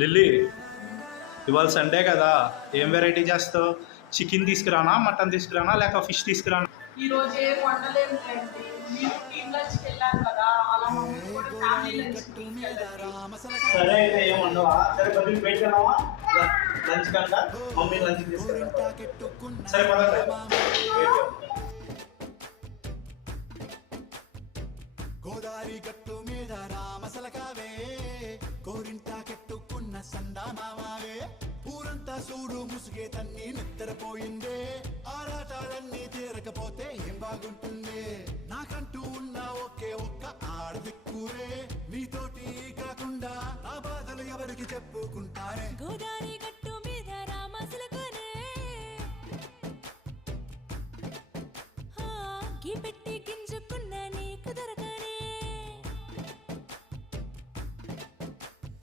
Lily, ఇవాళ Sunday కదా, ఏం వెరైటీ చేస్తావు? చికెన్ తీసుకురానా, మటన్ తీసుకురానా, లేక ఫిష్ తీసుకురానా? ఈ రోజు ఏ వండలేదు లేండి. మీరు టీమ్ లంచ్కి వెళ్ళారు కదా, అలా మమ్మల్ని కూడా ఫ్యామిలీ లంచ్ తీసుకెళ్ళండి. సరే అయితే ఏం ఉండవా? సరే బదులు బయట వెళ్ళావా? లంచ్ కనుక మమ్మీ లంచ్ తీసుకెళ్తా. సరే పద. గోదారి గట్టు మీద రామసలకావే, కోరింటా కెట్టుకున్న సందా మామావే, ఊరంతా చూడు ముసుగే తన్ని నిద్రపోయిందే, ఆరాటాలన్నీ తీరకపోతే ఏం బాగుంటుంది, నాకంటూ ఉన్న ఒకే ఒక్క ఆడదిక్కురే, నీతోటి కాకుండా నా బాధలు ఎవరికి చెప్పుకుంటారే.